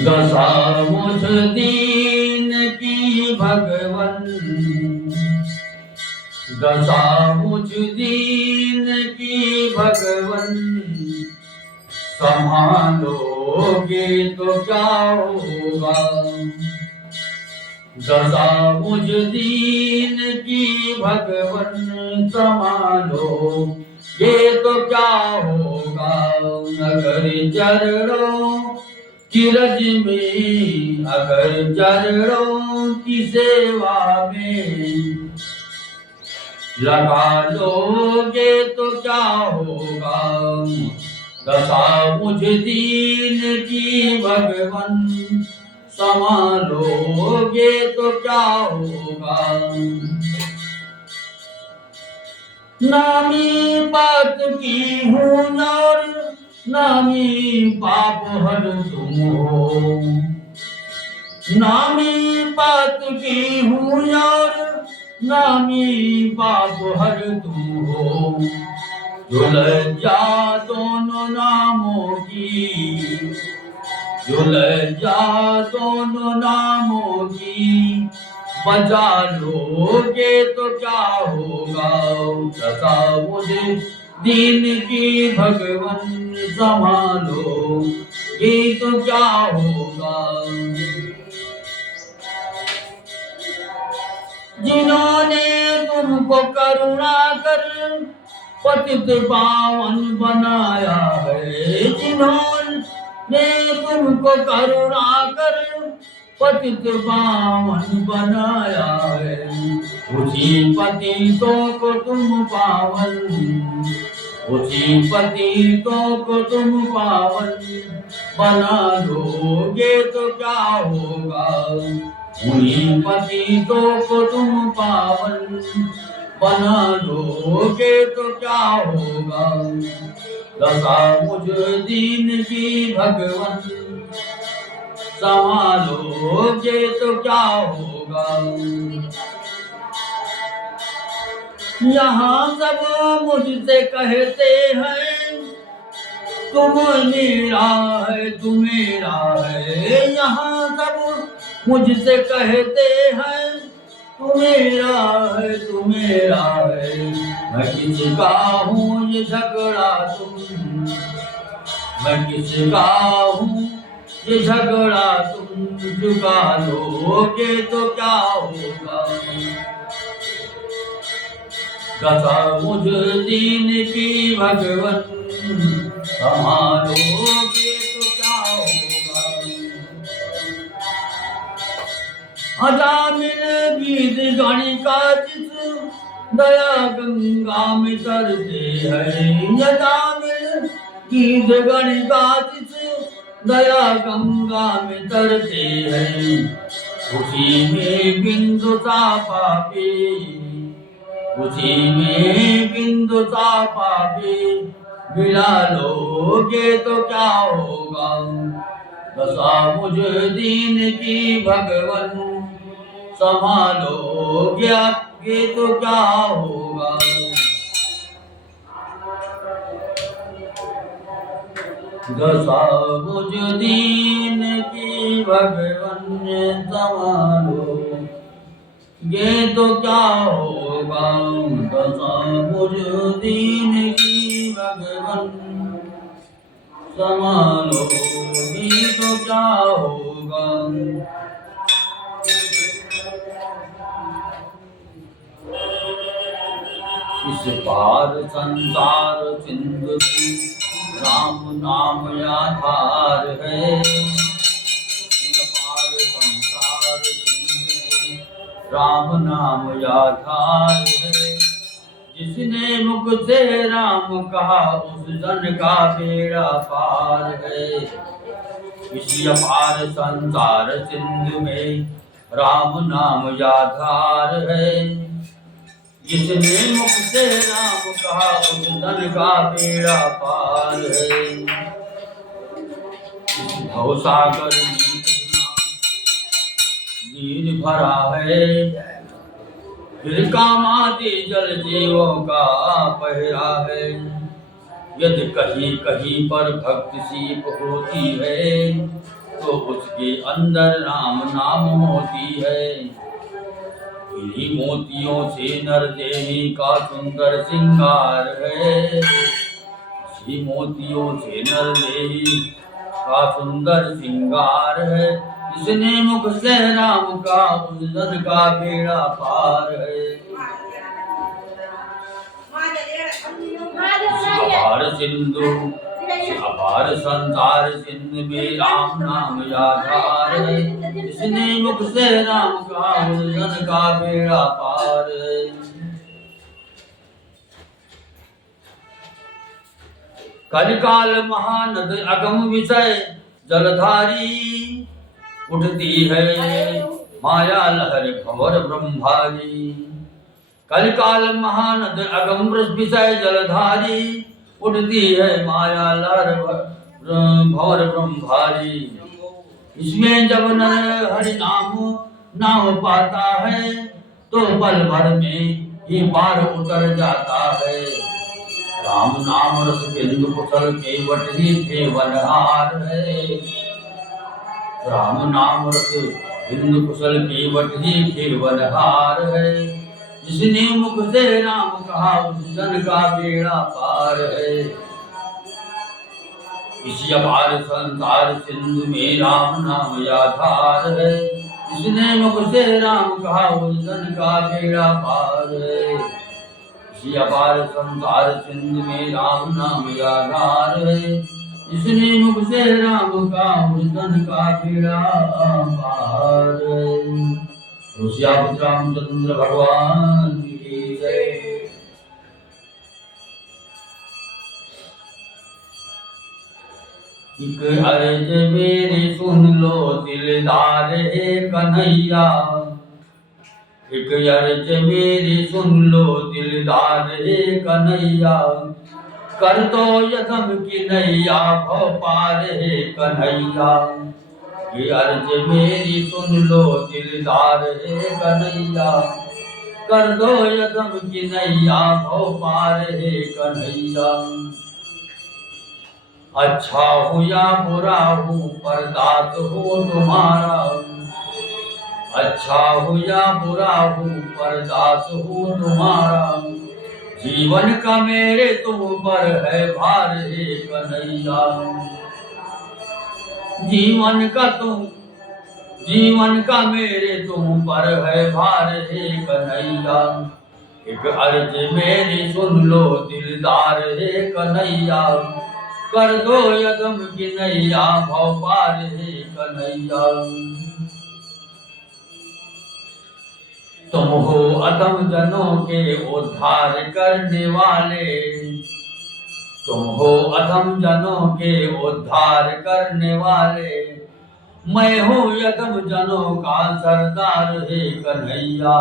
दशा मुझ दीन की भगवन, दशा मुझ दीन की भगवन, संभालोगे तो क्या होगा। दशा मुझ दीन की भगवन, संभालो ये तो क्या होगा। अगर चरणों की रज में, अगर चरणों की सेवा में लगा लोगे तो क्या होगा। दशा मुझ दीन की भगवन, संभालोगे तो क्या होगा। नामी बात की हूँ और नामी पाप हर तुम हो। नामी बात की हूँ और नामी पाप हर तुम हो। जो लज्जा दोनों नामों की, जो लज्जा दोनों नामों की, बचा लोगे तो क्या होगा। दशा मुझे दीन की भगवन, संभालो ये तो क्या होगा। जिन्होंने तुमको करुणा कर पतित पावन बनाया है, जिन्होंने तुमको करुणा कर पतित पावन बनाया है, उसी पतितों को तुम पावन, उसी पतितों को तुम पावन बना लोगे तो क्या होगा। उन्हीं पतितों को तुम पावन बना लोगे तो क्या होगा। दशा मुझ दीन की भगवन, संभालोगे तो क्या होगा। यहाँ सब मुझसे कहते हैं तुम मेरा है, तू मेरा है। यहाँ सब मुझसे कहते हैं तू मेरा है, तू मेरा है। मैं किसका हूँ ये झगड़ा तुम, मैं किसका हूँ ये झगड़ा तुम चुका लोगे तो क्या होगा। दशा मुझ दीन की भगवन, संभालोगे तो क्या होगा। अजामिल गीत गणिका जिस दया गंगा में तरते हैं। अजामिल गीत गणिका जिस दया गंगा में तरते हैं, उसी में बिंदु सा पापी, उसी में बिंदु सा पापी मिला लोगे तो क्या होगा। दशा मुझ दीन की भगवन, संभालोगे आपके तो क्या होगा। दशा मुझ दीन की भगवन, संभालोगे तो क्या होगा। दशा मुझ दीन की भगवन, संभालोगे तो क्या होगा। इस पार संसार सिंधु की राम नाम आधार है। इस पार संसार सिंधु की राम नाम आधार है। जिसने मुख से राम कहा उस जन का बेड़ा पार है। इसी अपार संसार सिंधु में राम नाम आधार है। जिसने मुख से राम कहा उस जन का बेड़ा पार है। भवसागर नीर भरा है, फिर कामादि जल जीवों का पहरा है। यदि कहीं कहीं पर भक्ति सीप होती है तो उसके अंदर राम नाम मोती है। इन्हीं मोतियों से नरदेवी का सुंदर श्रृंगार है। इसी मोतियों से नरदेवी का सुंदर श्रृंगार है। इसने मुख से राम का उल्लद का बेड़ा पार है। अपार सिंधु अपार संसार सिंधु में राम नाम आधार है। इसने मुख से राम का उल्लद का बेड़ा पार है। कलिकाल महानद अगम विषय जलधारी उठती है माया लहर भंवर ब्रह्मारी। कलिकाल महानद अगम विषय जलधारी उठती है माया लहर भंवर ब्रह्मारी। इसमें जब नर हरि नाम नाम पाता है तो पल भर में ही पार उतर जाता है। राम नाम रस बिंदु कुशल केवट ही केवलहार है। राम नाम रस बिंदु कुशल केवट ही केवलहार है। जिसने मुख से राम कहा उस जन का बेड़ा पार है। इसी अपार संसार सिंधु में राम नाम आधार है। जिसने मुख से राम कहा उस जन का बेड़ा पार है। इसी अपार संसार सिंधु में राम नाम आधार है। जिसने मुख से राम का उस जन का बेड़ा पार है। श्यामपुत्र रामचंद्र भगवान की जय। एक अर्ज मेरी सुन लो दिलदार हे कन्हैया। एक अर्ज मेरी सुन लो दिलदार हे कन्हैया। कर दो यदम की नैया भव पार हे कन्हैया। ये अर्ज मेरी सुन लो दिलदार हे कन्हैया। कर दो यदम की नैया भव पार हे कन्हैया। अच्छा हो या बुरा हो पर दास हो तुम्हारा। अच्छा हो या बुरा हो पर दास हो तुम्हारा। जीवन का मेरे तुम पर है भार हे कन्हैया। जीवन का मेरे तुम पर है भार हे कन्हैया। एक अर्ज मेरी सुन लो दिलदार हे कन्हैया। कर दो यदम की नैया भव पार हे कन्हैया। तुम हो अधम जनों के उद्धार करने वाले। तुम हो अधम जनों के उद्धार करने वाले। मैं हूँ यदम जनों का सरदार हे कन्हैया।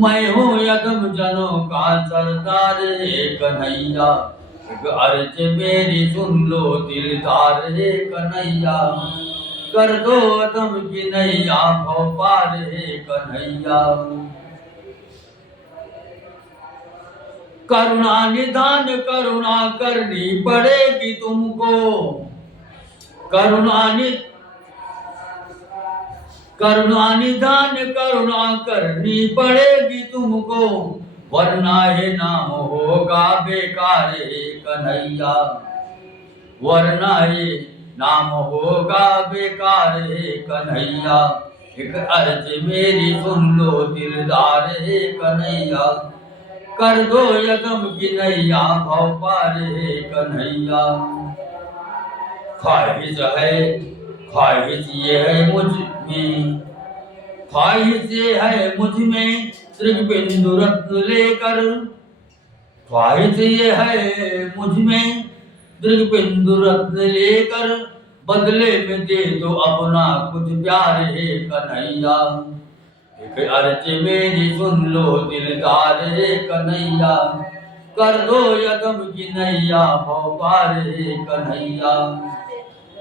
मैं हूँ यदम जनों का सरदार हे कन्हैया। एक अर्ज मेरी सुन लो दिलदार हे कन्हैया। कर दो अधम की नैया भव पार हे कन्हैया। करुणा निधान करुणा करनी पड़ेगी तुमको। करुणा निधान करुणा करनी पड़ेगी तुमको। वरना ये नाम होगा बेकार हे कन्हैया। वरना ये नाम होगा बेकार हे कन्हैया। एक अर्ज मेरी सुन लो दिलदार हे कन्हैया। कर दो यदम की नैया भव पार हे कन्हैया। ख्वाहिश ये है मुझ में। ख्वाहिश ये है मुझ में त्रिग बिंदु रत्न लेकर। ख्वाहिश ये है मुझ में त्रिग बिंदु रत्न लेकर। बदले में दे दो अपना कुछ प्यार हे कन्हैया। एक अर्ज मेरी सुन लो दिलदार हे कन्हैया। कर दो यदम की नैया भव पार हे कन्हैया।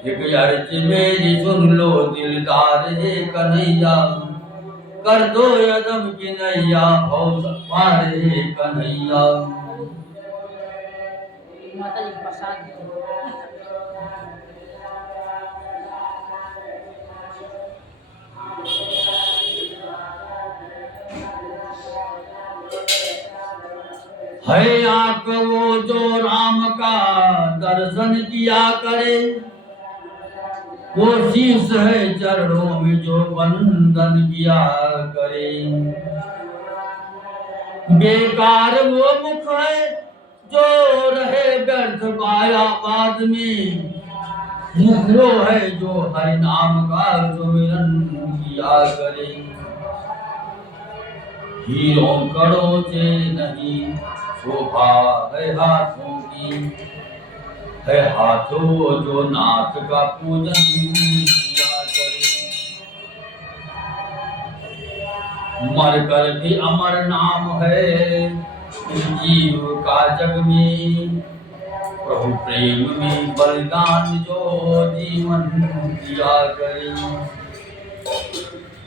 एक अर्ज मेरी सुन लो दिलदार हे कन्हैया। कर दो यदम की नैया भव पार हे कन्हैया। माता जी प्रसाद है आंख वो जो राम का दर्शन किया करे, वो शीश है चरणों में जो बंदन किया करे। बेकार वो मुख है जो रहे व्यर्थ मायावाद में, मुख वो है जो हरि नाम का सुमिरन किया करे। हीरों कड़ों से नहीं शोभा है हाथों की, है हाथों जो नाथ का पूजन किया करे। मर कर भी अमर नाम है इस जीव का जग में, प्रभु प्रेम में बलिदान जो जीवन दिया करे।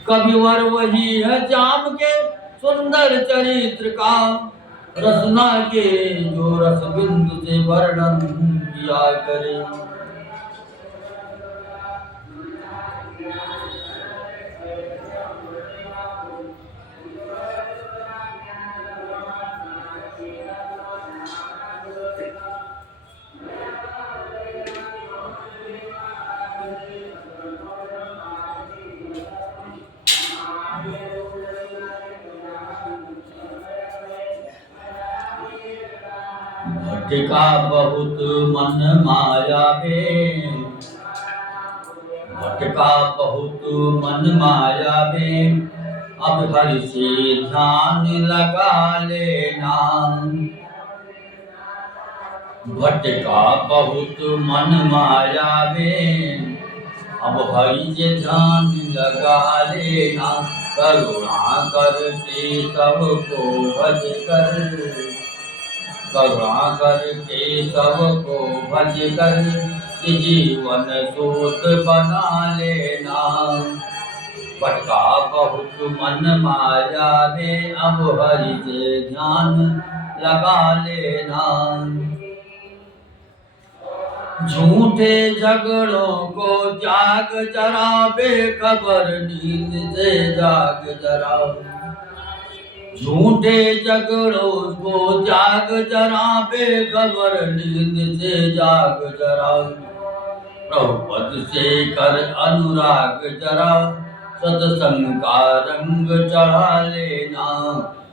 कविवर वही है जाम के सुंदर चरित्र का, रसना के जो रस बिंदु से वर्णन किया करे। भटका बहुत मन माया में, भटका बहुत मन माया में, अब हरि से ध्यान लगा लेना। भटका बहुत मन माया में, अब हरि से ध्यान लगा लेना। करुणा करके सबको भज कर, करुणा करके सबको भज कर, जीवन सूत बना लेना। भटका बहुत मन माया में, अब हरि से ध्यान लगा लेना। झूठे झगड़ों को जाग जरा, बेखबर नींद से जाग जरा। झूठे झगड़ों को जाग जरा, बेखबर नींद से जाग जरा। प्रभुपद से कर अनुराग जरा, सत्संग का रंग चढ़ा लेना।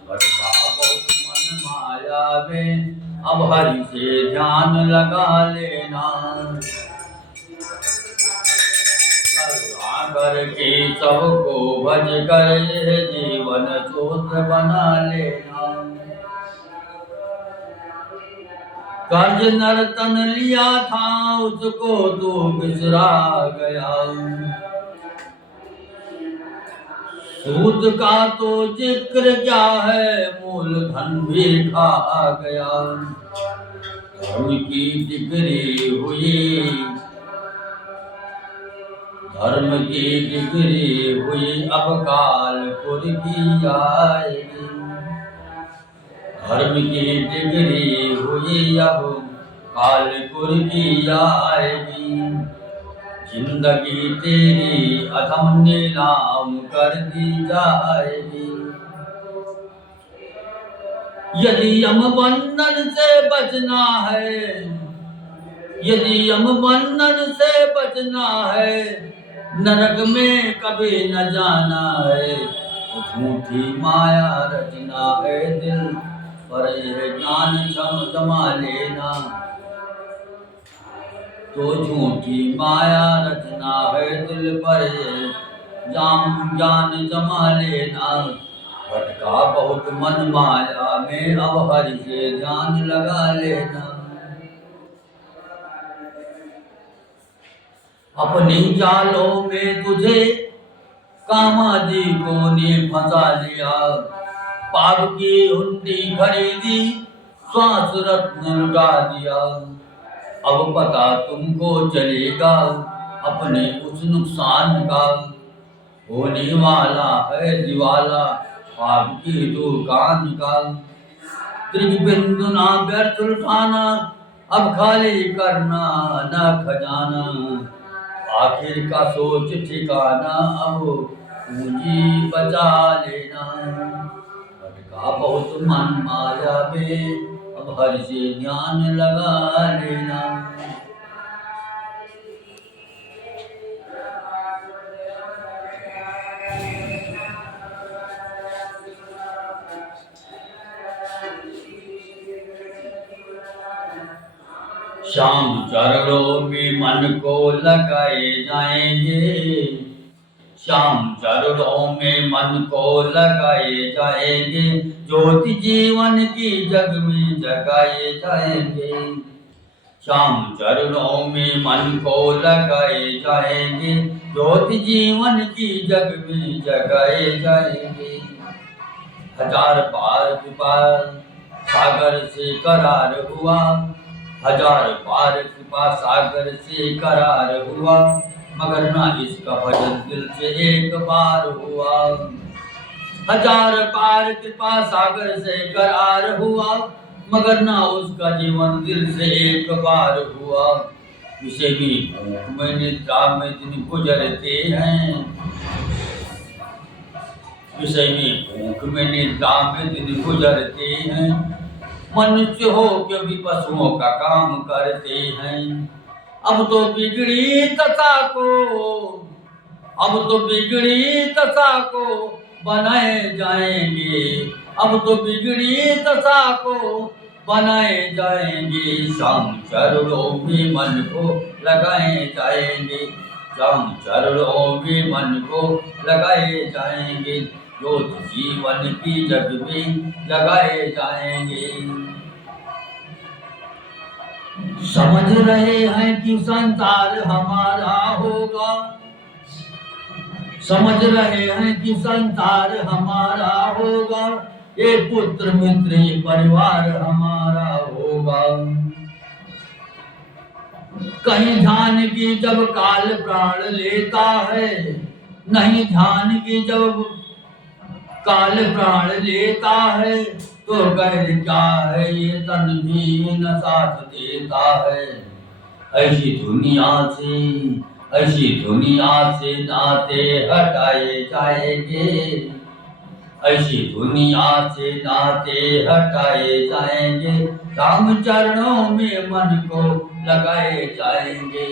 भटका बहुत मन माया में, अब हरि से ध्यान लगा लेना। करुणा करके सबको भज कर, जीवन सूत्र बना लेना। कर्ज नर्तन लिया था उसको तो बिसरा गया, सूद का तो जिक्र क्या है, मूलधन भी खा गया। धर्म की डिग्री हुई, धर्म की डिग्री हुई, अब कालपुर की आएगी। धर्म की डिग्री हुई, अब कालपुर की आएगी। जिंदगी तेरी अधम नीलाम कर दी जाएगी। यदि यम बंधन से बचना है, यदि यम बंधन से बचना है, नरक में कभी न जाना है। झूठी माया रचना है दिल पर, यह ज्ञान जमा लेना। तो झूठी माया रचना है दिल पर, ज्ञान जमा लेना। भटका बहुत मन माया में, अब हरि से ध्यान लगा लेना। अपनी जालों में तुझे कामादि को ने फंसा लिया। पाप की हुंडी खरीदी, श्वास रत्न लुटा दिया। अब पता तुमको चलेगा अपने उस नुकसान का, होने वाला है दिवाला आपकी दुकान का। त्रिज बिंदु ना व्यर्थ उठाना, अब खाली करना न खजाना, आखिर का सोच ठिकाना, अब पूंजी बचा लेना। भटका बहुत मन माया में, अब हर से ध्यान लगा लेना। श्याम चरणों में मन को लगाए जाएंगे, श्याम चरणों में मन को लगाए जाएंगे, ज्योति जीवन की जग में जगाए जाएंगे। श्याम चरणों में मन को लगाए जाएंगे, ज्योति जीवन की जग में जगाए जाएंगे। हजार बार कृपा सागर से करार हुआ, हजार बार कृपा सागर से करार हुआ, मगर ना इसका भजन दिल से एक बार हुआ। हजार बार कृपा सागर से करार हुआ, मगर ना उसका जीवन दिल से एक बार हुआ। इसे भी भूख में निद्रा में दिन गुजरते हैं, इसे भी भूख में निद्रा में दिन गुजरते हैं। मनुष्य हो के भी पशुओं का काम करते हैं। अब तो बिगड़ी दशा को, अब तो बिगड़ी दशा को बनाए जाएंगे, अब तो बिगड़ी दशा को बनाए जाएंगे। श्याम चरणों में मन को लगाए जाएंगे, श्याम चरणों में मन को लगाए जाएंगे, जो जीवन की जग में जगाए जाएंगे। समझ रहे हैं कि संसार हमारा होगा, समझ रहे हैं कि संसार हमारा होगा, ये पुत्र मित्र ये परिवार हमारा होगा। कहीं ध्यान की जब काल प्राण लेता है, नहीं ध्यान की जब काल प्राण लेता है, तो गैर क्या है ये तन भी न साथ देता है। ऐसी दुनिया से नाते हटाए जाएंगे, ऐसी दुनिया से नाते हटाए जाएंगे, राम चरणों में मन को लगाए जाएंगे।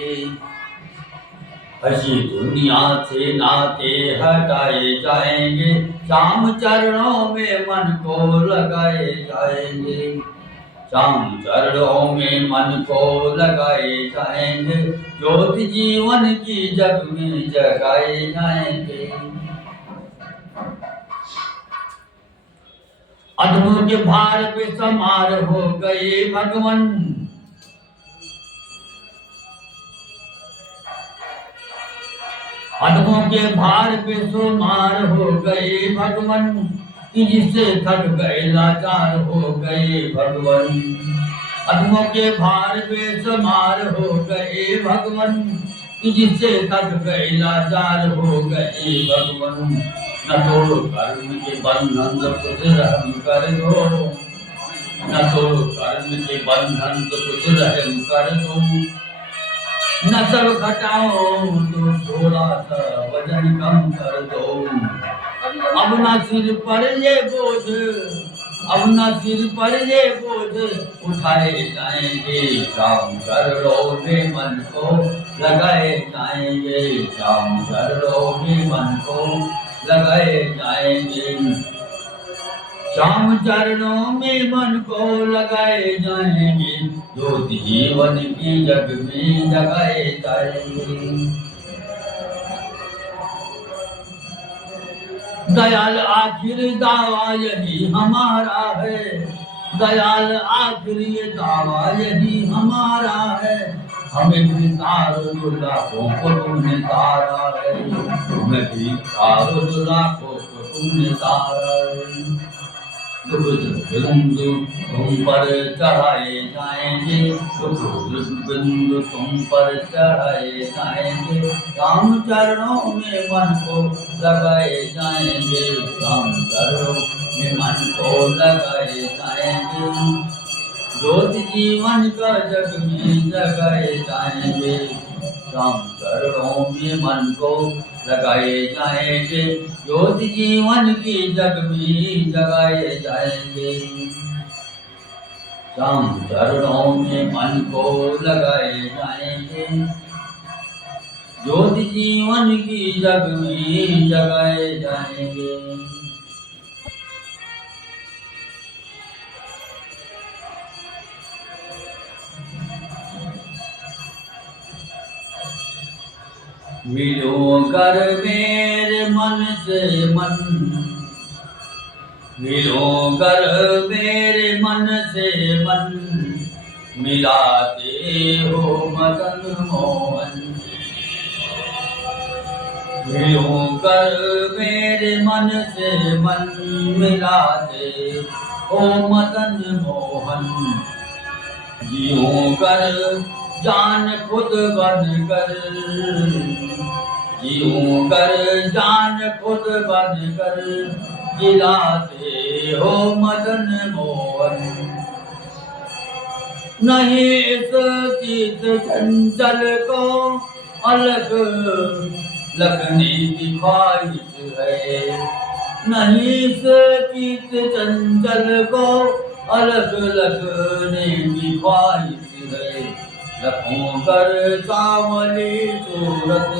ऐसी दुनिया से नाते हटाए जाएंगे, श्याम चरणों में मन को लगाए जाएंगे, श्याम चरणों में मन को लगाए जाएंगे, ज्योति जीवन की जग में जगाए जाएंगे। अधमों के भार पे समार हो गए भगवान, अधमों के भार पे सोमार हो गए भगवान, कि जिससे थक गए लाचार हो गए भगवान। अधमों के भार पे सोमार हो गए भगवान, कि जिससे थक गए लाचार हो गए भगवान। न तोड़ो कर्म के बंधन तो कुछ रहम कर दो, न तोड़ो कर्म के बंधन तो कुछ रहम कर दो, न सब घटाओ तो थोड़ा सा वजन कम कर दो। अब न सिर पर ये बोझ, अब न सिर पर ये बोझ उठाए जाएंगे, श्याम चरणों में मन को लगाए जाएंगे, श्याम चरणों में मन को लगाए जाएंगे, श्याम चरणों में मन को लगाए जाएंगे, ज्योति जीवन की जग में जगाए जाएंगे। दयाल आखिर दावा यही हमारा है, दयाल आखिर ये दावा यही हमारा है, हमें भी तारो जो लाखों को तुमने तारा है, हमें भी तारो जो लाखों को तुमने तारा है। बिंदु तुम पर चढ़ाए जाएंगे, बिंदु तुम पर चढ़ाए जाएंगे, राम चरणों में मन को लगाए जाएंगे, राम चरणों में मन को लगाए जाएंगे, ज्योति जीवन का जग में जगाए जाएंगे, राम चरणों में मन को लगाए जाएंगे। ज्योति जीवन की जग में जगाए जाएंगे, राम चरणों में मन को लगाए जाएंगे। ज्योति जीवन की जग में जगाए जाएंगे। मिलो कर मेरे मन से मन, मिलो कर मेरे मन से मन, मिलाते हो मदन मोहन। मिलो कर मेरे मन से मन, मिलाते हो मदन मोहन। जियो कर जान खुद बन कर, जियो कर जान खुद बन कर, जिलाते हो मदन मोहन। नहीं इस चित चंचल को अलग लगने की ख्वाहिश है, नहीं इस चित चंचल को अलग लगने की ख्वाहिश है। लखों कर सांवली सूरत,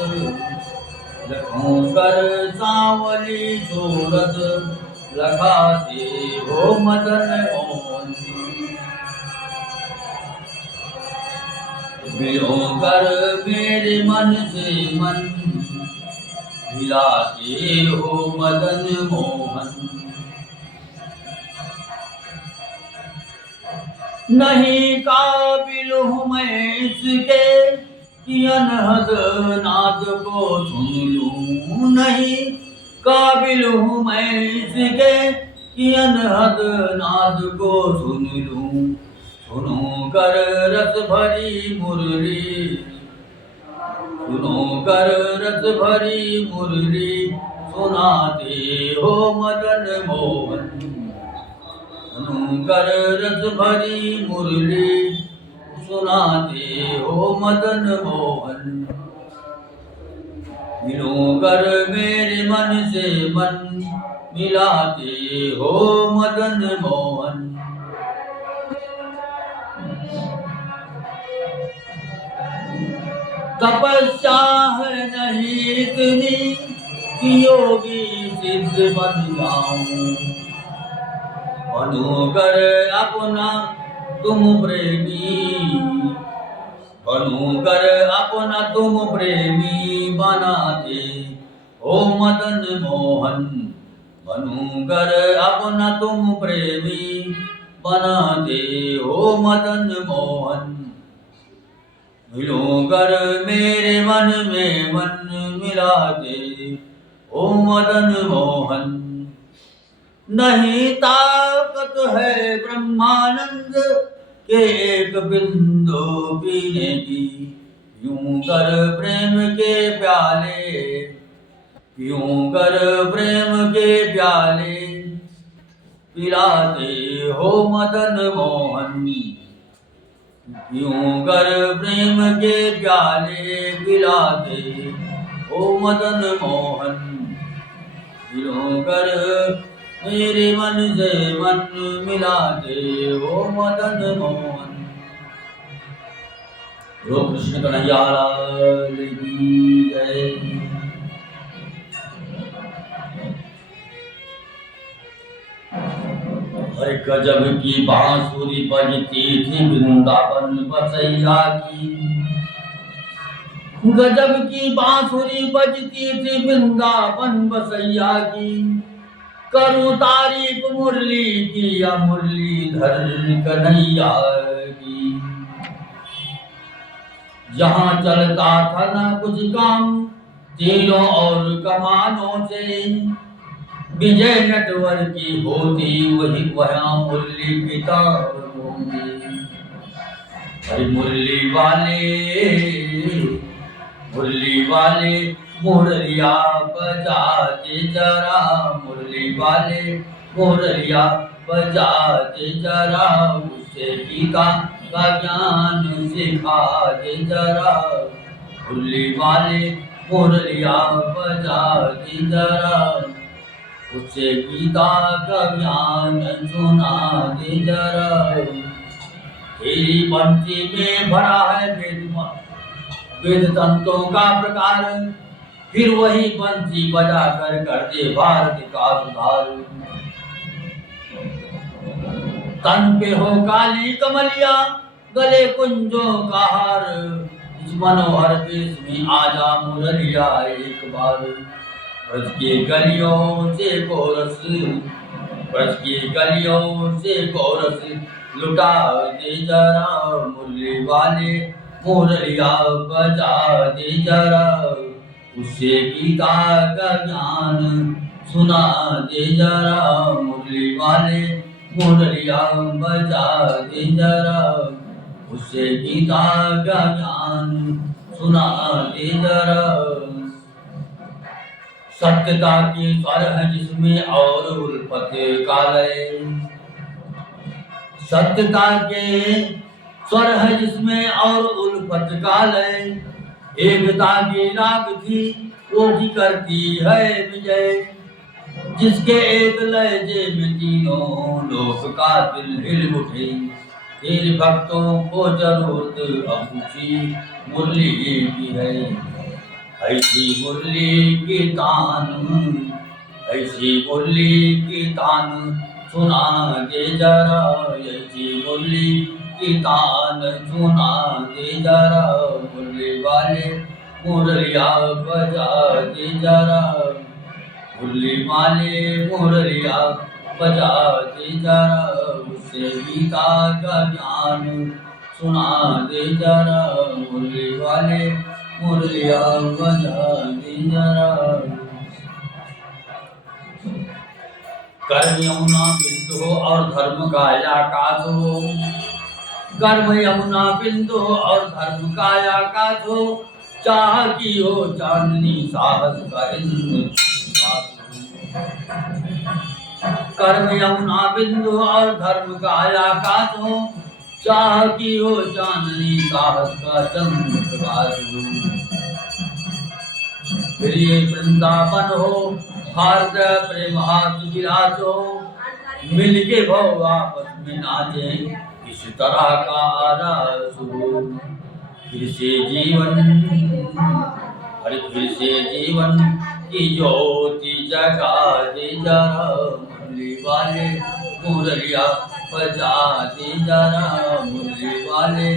लखों कर सांवली सूरत, लगाते हो मदन मोहन। मिलो कर मेरे मन से मन, मिलाते हो मदन मोहन। नहीं काबिल हूँ मैं इसके कि अनहद नाद को सुन लूं, नहीं काबिल हूँ मैं इसके कि अनहद नाद को सुन लूं। सुनो कर रस भरी मुरली, सुनो कर रस भरी मुरली, सुनाते हो मदन मोहन। सुनो कर रस भरी मुरली, सुनाते हो मदन मोहन। मिलो कर मेरे मन से मन, मिलाते हो मदन मोहन। तपस्या है नहीं इतनी कि योगी सिद्ध बन जाऊं, बनूकर अपना तुम प्रेमी, बनूकर अपना तुम प्रेमी बनाते हो मदन मोहन। बनूकर अपना तुम प्रेमी बनाते हो मदन मोहन। मिलो कर मेरे मन में मन, मिलाते हो मदन मोहन। नहीं ताकत है ब्रह्मानंद के एक बिंदु पीने की, यूं कर प्रेम के प्याले, यूं कर प्रेम के प्याले, पिलाते हो मदन मोहन। यूं कर प्रेम के प्याले, पिलाते हो मदन मोहन। यूं कर मेरे मन से मन, मिलाते हो मदन मोहन। रो कृष्ण कन्हैया लाल की जय। अरे गजब की बांसुरी बजती थी वृंदावन बसैया की, गजब की बांसुरी बजती थी वृंदावन बसैया की। करूं तारीफ मुरली की या मुरलीधर कन्हैया की। जहां चलता था ना कुछ काम तीरों और कमानों से, विजय नटवर की होती वही वहां मुरली किताबों में। अरे मुरली वाले मुरलिया बजाते जरा, मुरली वाले मुरलिया बजाते जरा। उसे गीता का ज्ञान सिखा दे जरा, मुरली वाले मुरलिया बजा दे जरा, उसे गीता का ज्ञान सुना दे जरा। तेरी पंक्ति में भरा है वेद तंत्रों का प्रकार, फिर वही बंसी बजा कर दे भारत का सुधार। तन पे हो काली कमलिया, गले कुंजों का हार, इस मनोहर देश में आजा मुरलिया एक बार। ब्रज की गलियों से कोरस, ब्रज की गलियों से कोरस लुटा दे जरा, मुरली वाले मुरलिया बजा दे जरा, उसे गीता का ज्ञान सुना दे जरा, मुरली वाले मुरलिया बजा दे जरा, उसे गीता का ज्ञान सुना दे जरा। सत्यता की स्वर है जिसमें और उल्फत का लय, सत्यता के स्वर है जिसमें और उल्फत का लय, एकता की राग थी वो भी करती है विजय, जिसके एक लहजे में तीनों लोक का दिल हिल उठे, तेरे भक्तों को जरूरत अब ऊंची मुरली की है। ऐसी मुरली की तान, ऐसी मुरली की तान सुना दे जरा, ऐसी मुरली की तान सुना दे जरा, मुरली वाले मुरलिया बजा दे जरा, मुरली वाले मुरलिया बजा दे जरा, उसे गीता का ज्ञान सुना दे जरा, मुरली वाले मुरलिया बजा दे जरा। कर्म यमुना बिंदु हो और धर्म काया काज हो, कर्म यमुना बिंदु हो और धर्म काया काज हो, चाह की हो चांदनी साहस का इंद्र, कर्म यमुना बिंदु और धर्म काया काज हो, चाह की हो चांदनी साहस का चमत्कार हो। प्रिय वृंदावन हो भारत प्रेम हाथ विराजो, मिलके भव आपस में नाचे इस तरह का रस हो, फिर से जीवन हर फिर से जीवन की ज्योति जगा दे जरा, मुरली वाले मुरलिया बजा दे जरा, मुरली वाले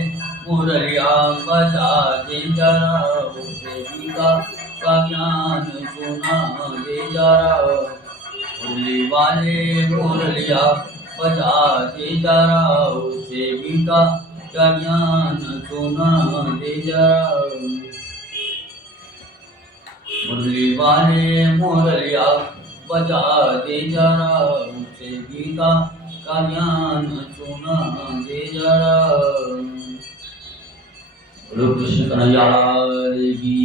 मुरलिया बजा दे जरा, उसे गीता का ज्ञान सुना दे जरा, मुरली वाले मुरलिया बजा दे जरा, उसे गीता का ज्ञान सुना दे जरा, मुरली वाले मुरलिया बजा दे जरा, उसे गीता का ज्ञान सुना दे जरा। कृष्ण कन्हैया लाल की